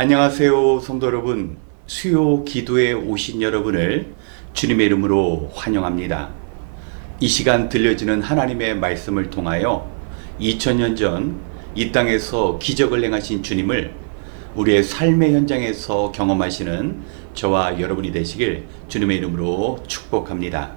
안녕하세요, 성도 여러분. 수요 기도에 오신 여러분을 주님의 이름으로 환영합니다. 이 시간 들려지는 하나님의 말씀을 통하여 2000년 전 이 땅에서 기적을 행하신 주님을 우리의 삶의 현장에서 경험하시는 저와 여러분이 되시길 주님의 이름으로 축복합니다.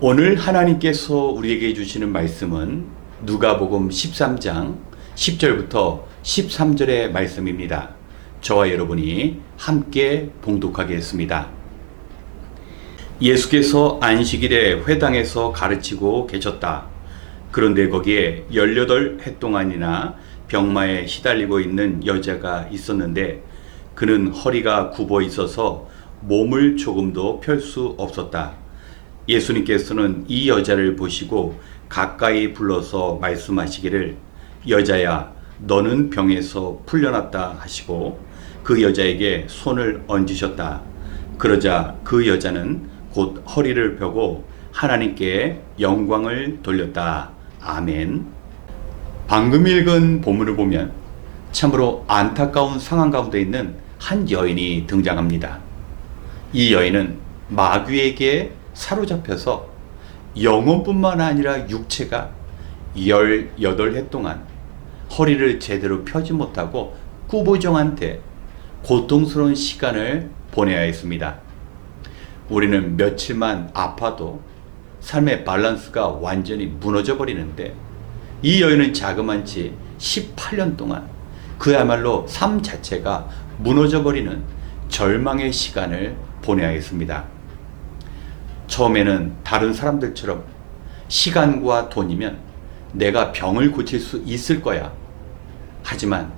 오늘 하나님께서 우리에게 주시는 말씀은 누가복음 13장 10절부터 13절의 말씀입니다. 저와 여러분이 함께 봉독하겠습니다. 예수께서 안식일에 회당에서 가르치고 계셨다. 그런데 거기에 18해 동안이나 병마에 시달리고 있는 여자가 있었는데 그는 허리가 굽어 있어서 몸을 조금도 펼 수 없었다. 예수님께서는 이 여자를 보시고 가까이 불러서 말씀하시기를 여자야 너는 병에서 풀려났다 하시고 그 여자에게 손을 얹으셨다. 그러자 그 여자는 곧 허리를 펴고 하나님께 영광을 돌렸다. 아멘. 방금 읽은 본문을 보면 참으로 안타까운 상황 가운데 있는 한 여인이 등장합니다. 이 여인은 마귀에게 사로잡혀서 영혼뿐만 아니라 육체가 18해 동안 허리를 제대로 펴지 못하고 꾸부정한 채 고통스러운 시간을 보내야 했습니다. 우리는 며칠만 아파도 삶의 밸런스가 완전히 무너져 버리는데 이 여인은 자그만치 18년 동안 그야말로 삶 자체가 무너져 버리는 절망의 시간을 보내야 했습니다. 처음에는 다른 사람들처럼 시간과 돈이면 내가 병을 고칠 수 있을 거야. 하지만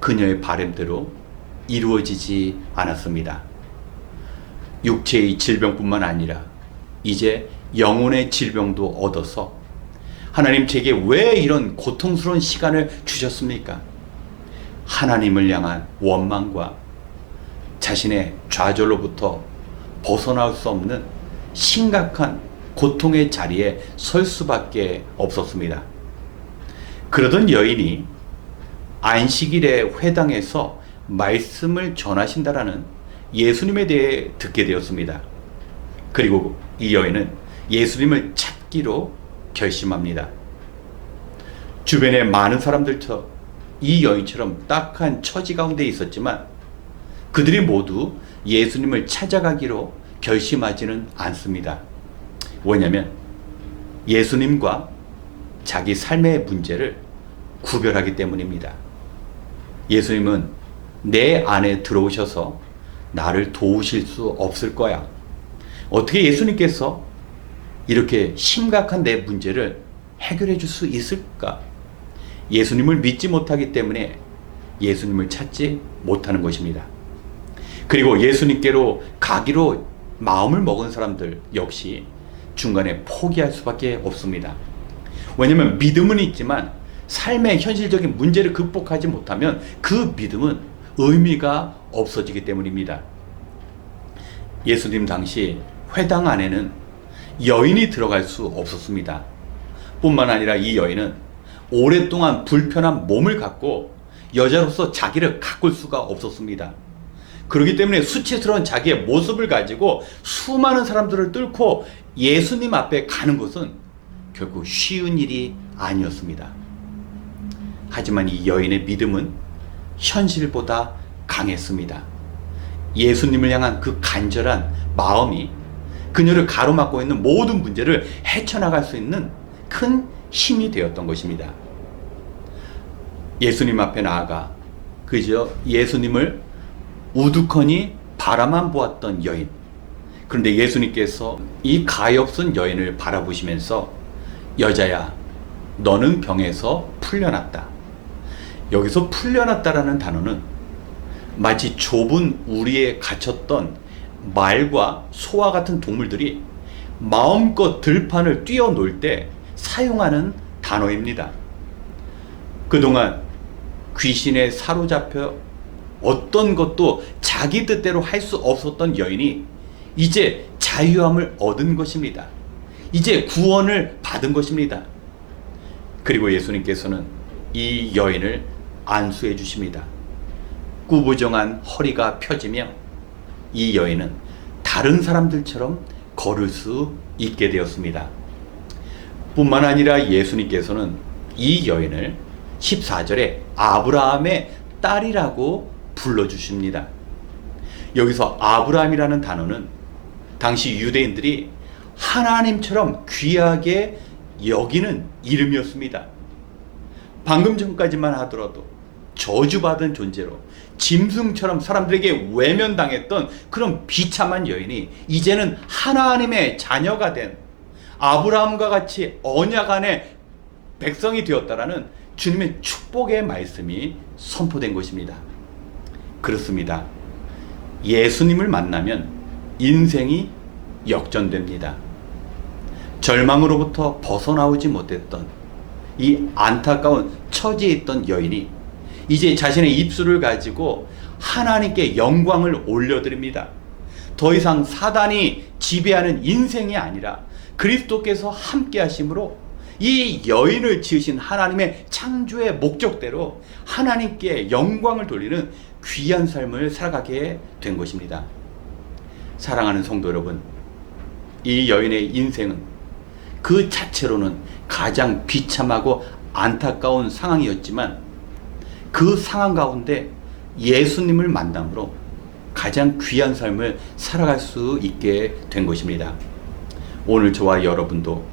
그녀의 바람대로 이루어지지 않았습니다. 육체의 질병뿐만 아니라 이제 영혼의 질병도 얻어서 하나님 제게 왜 이런 고통스러운 시간을 주셨습니까? 하나님을 향한 원망과 자신의 좌절로부터 벗어나올 수 없는 심각한 고통의 자리에 설 수밖에 없었습니다. 그러던 여인이 안식일에 회당에서 말씀을 전하신다라는 예수님에 대해 듣게 되었습니다. 그리고 이 여인은 예수님을 찾기로 결심합니다. 주변에 많은 사람들처럼 이 여인처럼 딱한 처지 가운데 있었지만 그들이 모두 예수님을 찾아가기로 결심하지는 않습니다. 왜냐하면 예수님과 자기 삶의 문제를 구별하기 때문입니다. 예수님은 내 안에 들어오셔서 나를 도우실 수 없을 거야. 어떻게 예수님께서 이렇게 심각한 내 문제를 해결해 줄 수 있을까? 예수님을 믿지 못하기 때문에 예수님을 찾지 못하는 것입니다. 그리고 예수님께로 가기로 마음을 먹은 사람들 역시 중간에 포기할 수밖에 없습니다. 왜냐하면 믿음은 있지만 삶의 현실적인 문제를 극복하지 못하면 그 믿음은 의미가 없어지기 때문입니다. 예수님 당시 회당 안에는 여인이 들어갈 수 없었습니다. 뿐만 아니라 이 여인은 오랫동안 불편한 몸을 갖고 여자로서 자기를 가꿀 수가 없었습니다. 그렇기 때문에 수치스러운 자기의 모습을 가지고 수많은 사람들을 뚫고 예수님 앞에 가는 것은 결국 쉬운 일이 아니었습니다. 하지만 이 여인의 믿음은 현실보다 강했습니다. 예수님을 향한 그 간절한 마음이 그녀를 가로막고 있는 모든 문제를 헤쳐나갈 수 있는 큰 힘이 되었던 것입니다. 예수님 앞에 나아가 그저 예수님을 우두커니 바라만 보았던 여인. 그런데 예수님께서 이 가엾은 여인을 바라보시면서 여자야 너는 병에서 풀려났다. 여기서 풀려났다라는 단어는 마치 좁은 우리에 갇혔던 말과 소와 같은 동물들이 마음껏 들판을 뛰어놀 때 사용하는 단어입니다. 그동안 귀신에 사로잡혀 어떤 것도 자기 뜻대로 할 수 없었던 여인이 이제 자유함을 얻은 것입니다. 이제 구원을 받은 것입니다. 그리고 예수님께서는 이 여인을 안수해 주십니다. 구부정한 허리가 펴지며 이 여인은 다른 사람들처럼 걸을 수 있게 되었습니다. 뿐만 아니라 예수님께서는 이 여인을 14절에 아브라함의 딸이라고 불러주십니다. 여기서 아브라함이라는 단어는 당시 유대인들이 하나님처럼 귀하게 여기는 이름이었습니다. 방금 전까지만 하더라도 저주받은 존재로 짐승처럼 사람들에게 외면당했던 그런 비참한 여인이 이제는 하나님의 자녀가 된 아브라함과 같이 언약 안에 백성이 되었다라는 주님의 축복의 말씀이 선포된 것입니다. 그렇습니다. 예수님을 만나면 인생이 역전됩니다. 절망으로부터 벗어나오지 못했던 이 안타까운 처지에 있던 여인이 이제 자신의 입술을 가지고 하나님께 영광을 올려드립니다. 더 이상 사단이 지배하는 인생이 아니라 그리스도께서 함께 하심으로 이 여인을 지으신 하나님의 창조의 목적대로 하나님께 영광을 돌리는 귀한 삶을 살아가게 된 것입니다. 사랑하는 성도 여러분, 이 여인의 인생은 그 자체로는 가장 비참하고 안타까운 상황이었지만 그 상황 가운데 예수님을 만남으로 가장 귀한 삶을 살아갈 수 있게 된 것입니다. 오늘 저와 여러분도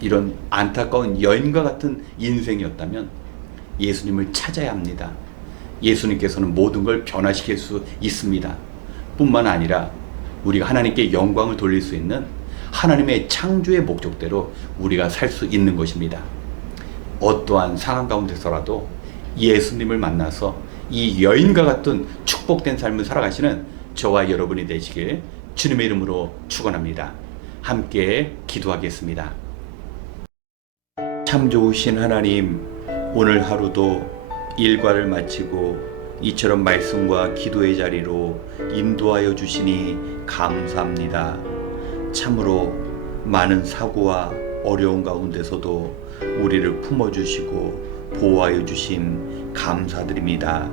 이런 안타까운 여인과 같은 인생이었다면 예수님을 찾아야 합니다. 예수님께서는 모든 걸 변화시킬 수 있습니다. 뿐만 아니라 우리가 하나님께 영광을 돌릴 수 있는 하나님의 창조의 목적대로 우리가 살 수 있는 것입니다. 어떠한 상황 가운데서라도 예수님을 만나서 이 여인과 같은 축복된 삶을 살아가시는 저와 여러분이 되시길 주님의 이름으로 축원합니다. 함께 기도하겠습니다. 참 좋으신 하나님, 오늘 하루도 일과를 마치고 이처럼 말씀과 기도의 자리로 인도하여 주시니 감사합니다. 참으로 많은 사고와 어려운 가운데서도 우리를 품어주시고 보호하여 주심 감사드립니다.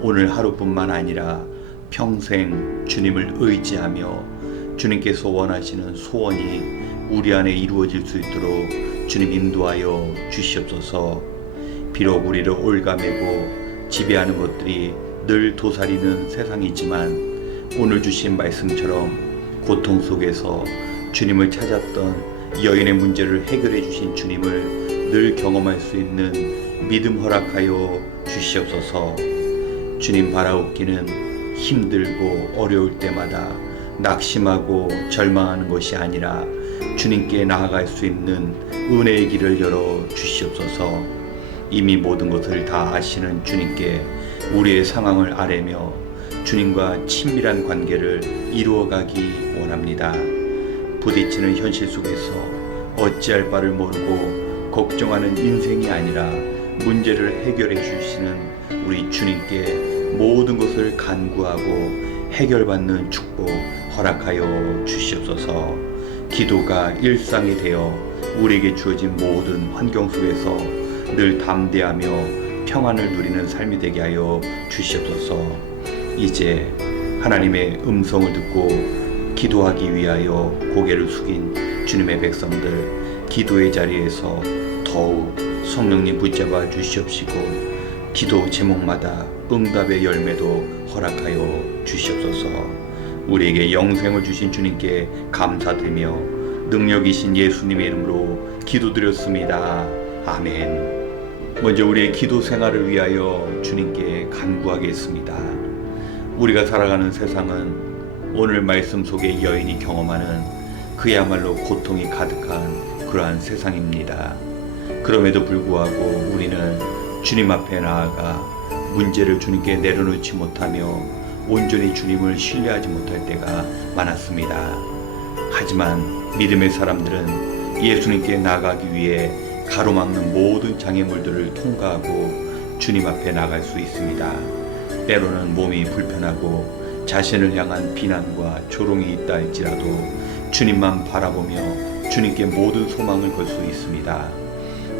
오늘 하루뿐만 아니라 평생 주님을 의지하며 주님께서 원하시는 소원이 우리 안에 이루어질 수 있도록 주님 인도하여 주시옵소서. 비록 우리를 올가매고 지배하는 것들이 늘 도사리는 세상이지만 오늘 주신 말씀처럼 고통 속에서 주님을 찾았던 여인의 문제를 해결해 주신 주님을 늘 경험할 수 있는 믿음 허락하여 주시옵소서. 주님 바라옵기는 힘들고 어려울 때마다 낙심하고 절망하는 것이 아니라 주님께 나아갈 수 있는 은혜의 길을 열어 주시옵소서. 이미 모든 것을 다 아시는 주님께 우리의 상황을 아뢰며 주님과 친밀한 관계를 이루어가기 원합니다. 부딪히는 현실 속에서 어찌할 바를 모르고 걱정하는 인생이 아니라 문제를 해결해 주시는 우리 주님께 모든 것을 간구하고 해결받는 축복 허락하여 주시옵소서. 기도가 일상이 되어 우리에게 주어진 모든 환경 속에서 늘 담대하며 평안을 누리는 삶이 되게 하여 주시옵소서. 이제 하나님의 음성을 듣고 기도하기 위하여 고개를 숙인 주님의 백성들, 기도의 자리에서 더욱 성령님 붙잡아 주시옵시고 기도 제목마다 응답의 열매도 허락하여 주시옵소서. 우리에게 영생을 주신 주님께 감사드리며 능력이신 예수님의 이름으로 기도드렸습니다. 아멘. 먼저 우리의 기도 생활을 위하여 주님께 간구하겠습니다. 우리가 살아가는 세상은 오늘 말씀 속의 여인이 경험하는 그야말로 고통이 가득한 그러한 세상입니다. 그럼에도 불구하고 우리는 주님 앞에 나아가 문제를 주님께 내려놓지 못하며 온전히 주님을 신뢰하지 못할 때가 많았습니다. 하지만 믿음의 사람들은 예수님께 나아가기 위해 가로막는 모든 장애물들을 통과하고 주님 앞에 나갈 수 있습니다. 때로는 몸이 불편하고 자신을 향한 비난과 조롱이 있다 할지라도 주님만 바라보며 주님께 모든 소망을 걸 수 있습니다.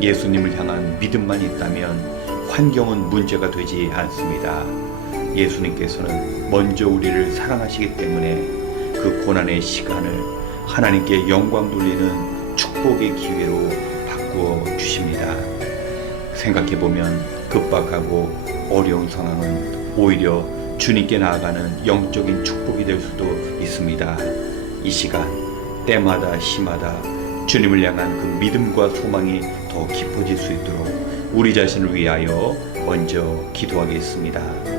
예수님을 향한 믿음만 있다면 환경은 문제가 되지 않습니다. 예수님께서는 먼저 우리를 사랑하시기 때문에 그 고난의 시간을 하나님께 영광 돌리는 축복의 기회로 바꾸어 주십니다. 생각해보면 급박하고 어려운 상황은 오히려 주님께 나아가는 영적인 축복이 될 수도 있습니다. 이 시간 때마다 시마다 주님을 향한 그 믿음과 소망이 더 깊어질 수 있도록 우리 자신을 위하여 먼저 기도하겠습니다.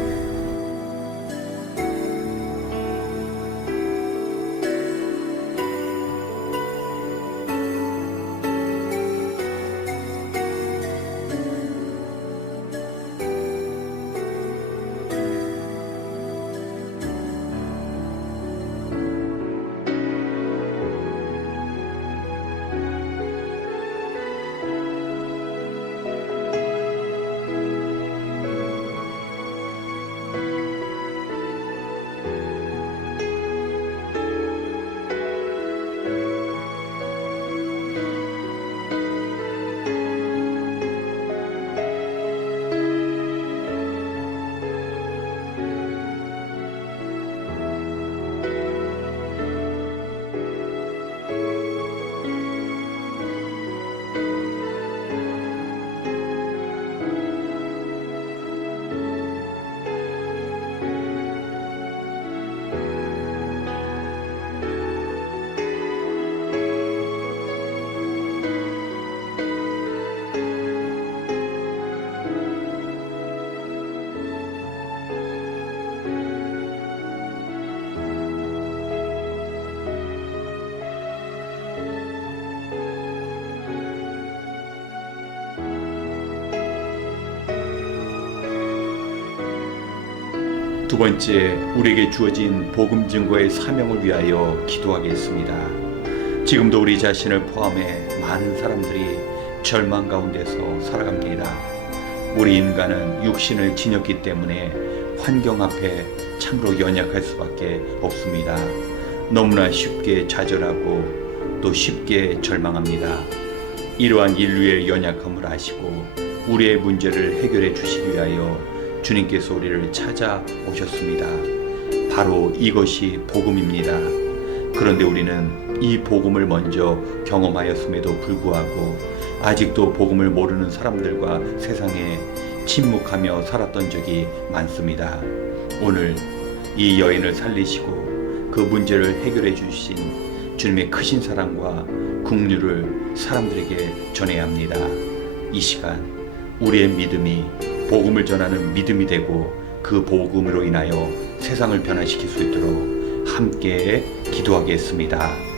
두 번째, 우리에게 주어진 복음 증거의 사명을 위하여 기도하겠습니다. 지금도 우리 자신을 포함해 많은 사람들이 절망 가운데서 살아갑니다. 우리 인간은 육신을 지녔기 때문에 환경 앞에 참으로 연약할 수밖에 없습니다. 너무나 쉽게 좌절하고 또 쉽게 절망합니다. 이러한 인류의 연약함을 아시고 우리의 문제를 해결해 주시기 위하여 주님께서 우리를 찾아오셨습니다. 바로 이것이 복음입니다. 그런데 우리는 이 복음을 먼저 경험하였음에도 불구하고 아직도 복음을 모르는 사람들과 세상에 침묵하며 살았던 적이 많습니다. 오늘 이 여인을 살리시고 그 문제를 해결해 주신 주님의 크신 사랑과 긍휼을 사람들에게 전해야 합니다. 이 시간 우리의 믿음이 복음을 전하는 믿음이 되고 그 복음으로 인하여 세상을 변화시킬 수 있도록 함께 기도하겠습니다.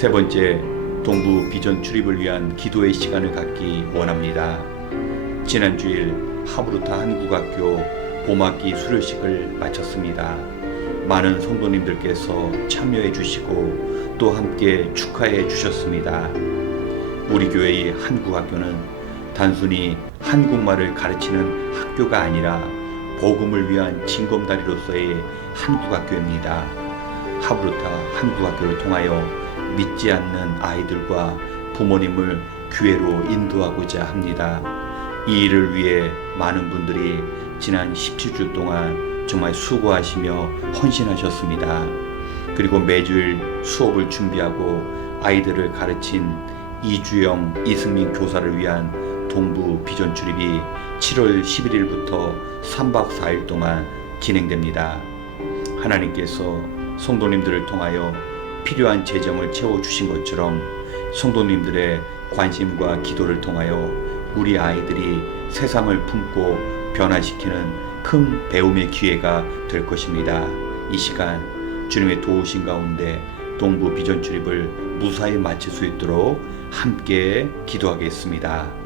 세 번째, 동부 비전 출입을 위한 기도의 시간을 갖기 원합니다. 지난 주일 하브루타 한국학교 봄학기 수료식을 마쳤습니다. 많은 성도님들께서 참여해 주시고 또 함께 축하해 주셨습니다. 우리 교회의 한국학교는 단순히 한국말을 가르치는 학교가 아니라 복음을 위한 징검다리로서의 한국학교입니다. 하브르타 한국학교를 통하여 믿지 않는 아이들과 부모님을 교회로 인도하고자 합니다. 이 일을 위해 많은 분들이 지난 17주 동안 정말 수고하시며 헌신하셨습니다. 그리고 매주일 수업을 준비하고 아이들을 가르친 이주영, 이승민 교사를 위한 동부 비전 출입이 7월 11일부터 3박 4일 동안 진행됩니다. 하나님께서 성도님들을 통하여 필요한 재정을 채워주신 것처럼 성도님들의 관심과 기도를 통하여 우리 아이들이 세상을 품고 변화시키는 큰 배움의 기회가 될 것입니다. 이 시간 주님의 도우신 가운데 동부 비전 출입을 무사히 마칠 수 있도록 함께 기도하겠습니다.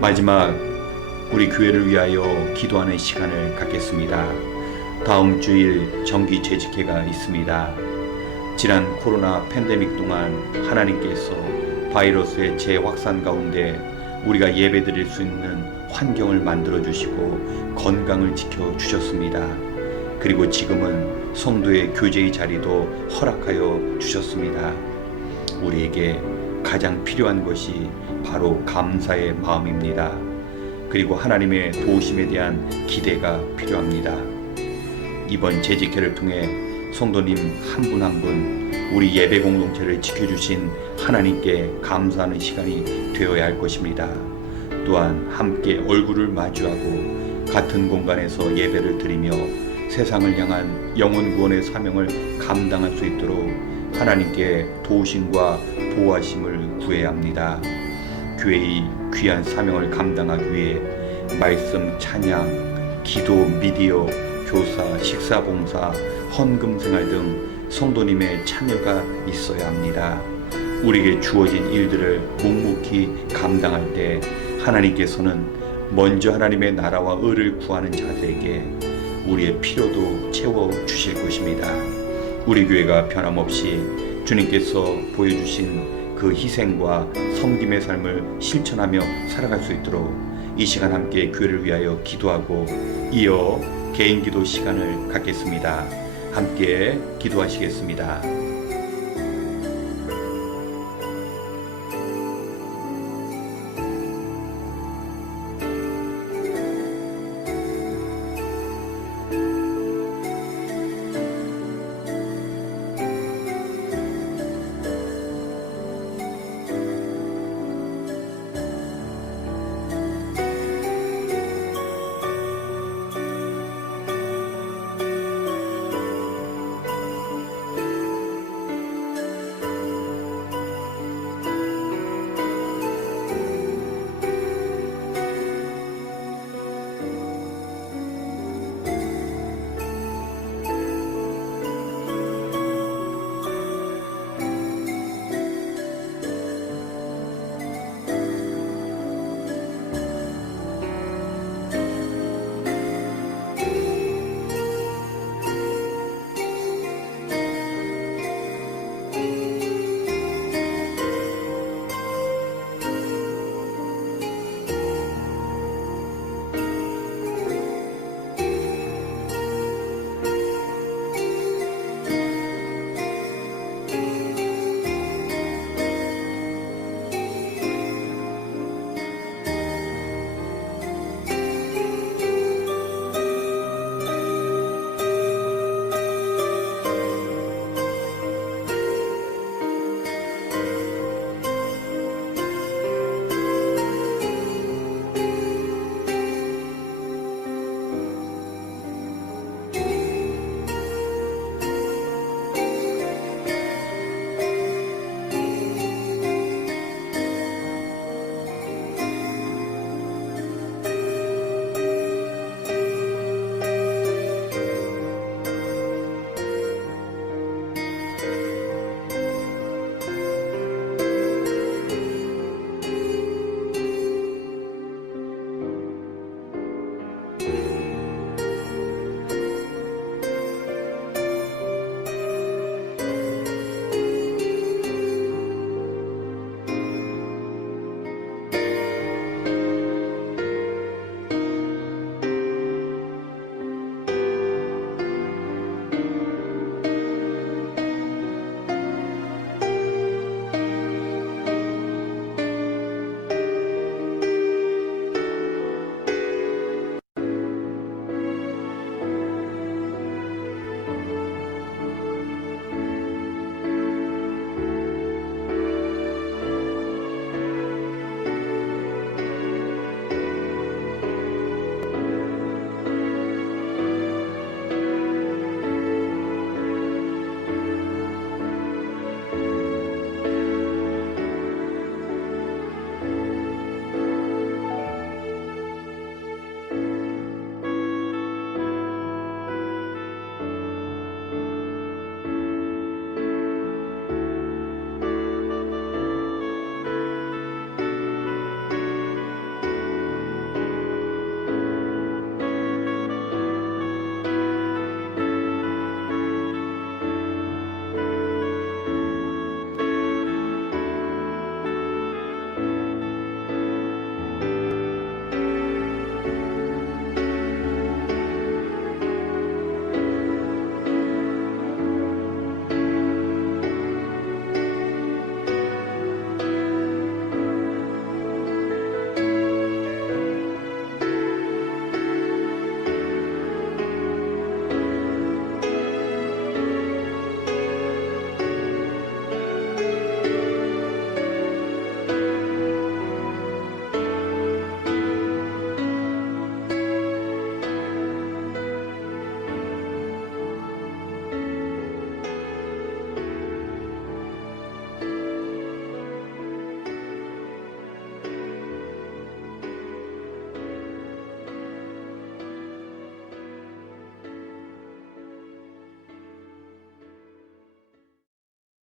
마지막 우리 교회를 위하여 기도하는 시간을 갖겠습니다. 다음 주일 정기 재직회가 있습니다. 지난 코로나 팬데믹 동안 하나님께서 바이러스의 재확산 가운데 우리가 예배드릴 수 있는 환경을 만들어 주시고 건강을 지켜 주셨습니다. 그리고 지금은 성도의 교제의 자리도 허락하여 주셨습니다. 우리에게 가장 필요한 것이 바로 감사의 마음입니다. 그리고 하나님의 도우심에 대한 기대가 필요합니다. 이번 재직회를 통해 성도님 한 분 한 분 우리 예배 공동체를 지켜주신 하나님께 감사하는 시간이 되어야 할 것입니다. 또한 함께 얼굴을 마주하고 같은 공간에서 예배를 드리며 세상을 향한 영혼 구원의 사명을 감당할 수 있도록 하나님께 도우심과 보호하심을 구해야 합니다. 교회의 귀한 사명을 감당하기 위해 말씀 찬양, 기도, 미디어, 교사, 식사봉사, 헌금생활 등 성도님의 참여가 있어야 합니다. 우리에게 주어진 일들을 묵묵히 감당할 때 하나님께서는 먼저 하나님의 나라와 의를 구하는 자들에게 우리의 필요도 채워주실 것입니다. 우리 교회가 변함없이 주님께서 보여주신 그 희생과 섬김의 삶을 실천하며 살아갈 수 있도록 이 시간 함께 교회를 위하여 기도하고 이어 개인 기도 시간을 갖겠습니다. 함께 기도하시겠습니다.